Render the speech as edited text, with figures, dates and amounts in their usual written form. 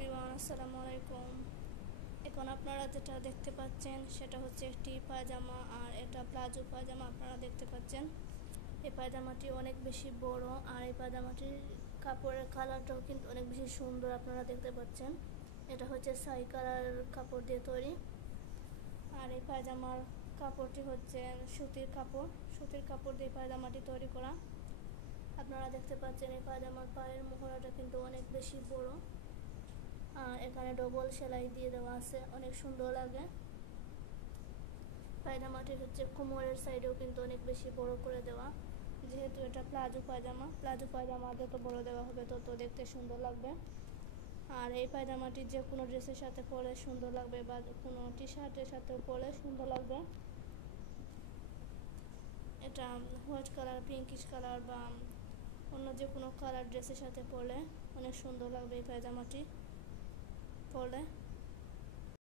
Everyone, আসসালামু আলাইকুম। এখন আপনারা যেটা দেখতে পাচ্ছেন সেটা হচ্ছে একটি পায়জামা, আর এটা প্লাজো পায়জামা আপনারা দেখতে পাচ্ছেন। এই পায়জামাটি অনেক বেশি বড়, আর এই পায়জামাটির কাপড়ের কালারটাও কিন্তু অনেক বেশি সুন্দর আপনারা দেখতে পাচ্ছেন। এটা হচ্ছে ছাই কালার কাপড় দিয়ে তৈরি, আর এই পায়জামার কাপড়টি হচ্ছে সুতির কাপড় দিয়ে পায়জামাটি তৈরি করা। আপনারা দেখতে পাচ্ছেন এই পায়জামার পায়ের মোহরাটা কিন্তু অনেক বেশি বড়, এখানে ডবল সেলাই দিয়ে দেওয়া আছে, অনেক সুন্দর লাগে। পায়জামাটি হচ্ছে কোমরের সাইডেও কিন্তু অনেক বেশি বড় করে দেওয়া, যেহেতু এটা প্লাজো পায়জামা যত বড় দেওয়া হবে তত দেখতে সুন্দর লাগবে। আর এই পায়জামাটি যে কোনো ড্রেসের সাথে পরে সুন্দর লাগবে, বা কোনো টি শার্টের সাথে পরে সুন্দর লাগবে। এটা হোয়াইট কালার, পিঙ্কিশ কালার বা অন্য যে কোনো কালার ড্রেসের সাথে পরলে অনেক সুন্দর লাগবে এই পায়জামাটি পরলে।